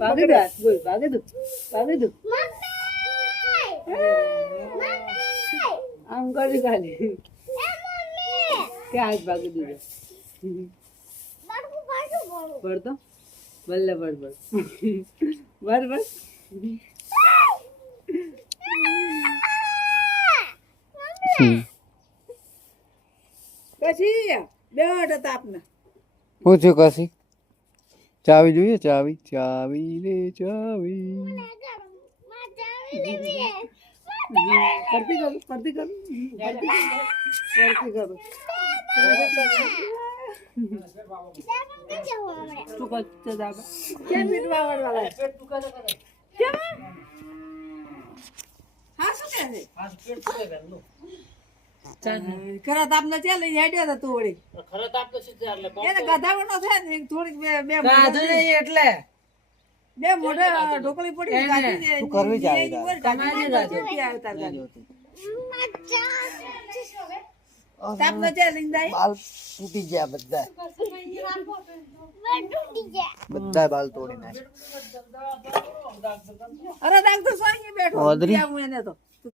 ભાગે દો હાથ બોલ ભાગે દો આમ કરી ખાલી કે હાથ ભાગે દીધો પડતો બલ્લે બળ બળ પછી બેઠ હતા આપને પૂછ્યું કશી ચાવી જોઈએ ચાવી રે ચાવી કરતી કરું તું કરતો દાબા કેમ પીટવા વાળવા કેમ હા શું કહે છે ખરા તાપને ચાલે હેડ્યો હતો તું વળી ખરા તાપ તો શું ચાલે એને ગધાવણો છે ને થોડીક બે ગાધું નહીં એટલે બે મોઢા ઢોકળી પડી ગાધીને તું કરવી જાય તમારી આવતા તાપને ચાલે ઇંદાઈ બાલ તૂટી ગયા બધા બાલ તોડી નાખ્યા અરે દાગ તો સાંઈ બેઠો ઓદરી. હું એને તો